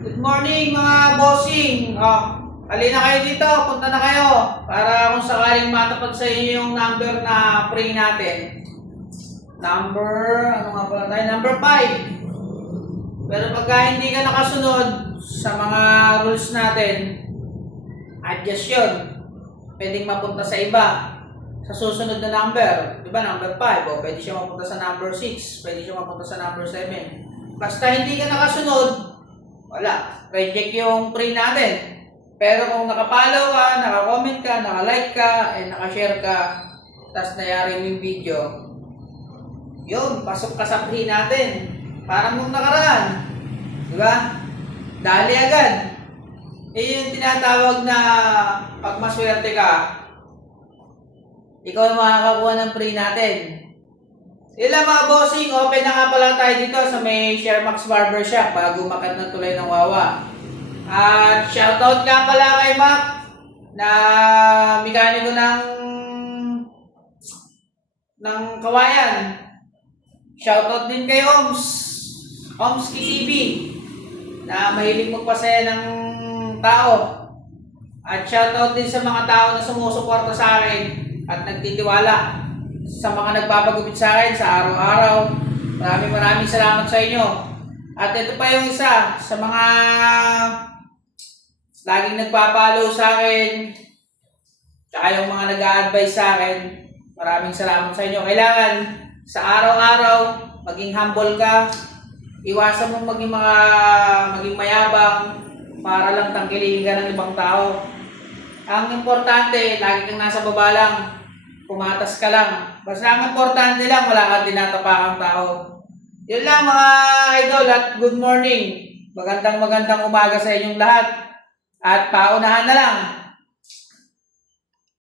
Good morning mga bossing. Halina kayo dito, punta na kayo para kung sakaling matapat sa inyo yung number na free natin. Ano nga pala tayo? Number 5. Pero pagka hindi ka nakasunod sa mga rules natin, adjust yun. Pwedeng mapunta sa iba. Sa susunod na number, di ba number 5, o pwede siya mapunta sa number 6, pwede siya mapunta sa number 7. Basta hindi ka nakasunod, wala. Reject yung free natin. Pero kung nakapollow ka, naka-comment ka, naka-like ka, and naka-share ka, tapos nayari mo yung video, yun, pasok ka sa free natin. Parang nung nakaraan. Di ba? Dali agad. Yung tinatawag na pag maswerte ka, ikaw ang makakakuha ng free natin. Sila mga bossing, open na nga pala tayo dito sa may Shermax Barbershop bago umakyat ng tulay ng Wawa. At shoutout nga pala kay Mac na mekaniko ng Kawayan. Shoutout din kay Omski TV na mahilig magpasaya ng tao. At shoutout din sa mga tao na sumusuporta sa akin at nagtitiwala sa mga nagpapagupit sa akin sa araw-araw. Maraming salamat sa inyo. At ito pa yung isa sa mga laging nagpapalo sa akin, tsaka yung mga nag-a-advise sa akin. Maraming salamat sa inyo. Kailangan sa araw-araw maging humble ka. Iwasan mo maging mayabang para lang tangkilihin ka ng ibang tao. Ang importante, lagi kang nasa baba lang. Pumatas ka lang. Basta ang importante lang, wala kang tinatapakang tao. Yun lang mga idol at good morning. Magandang umaga sa inyong lahat. At paunahan na lang.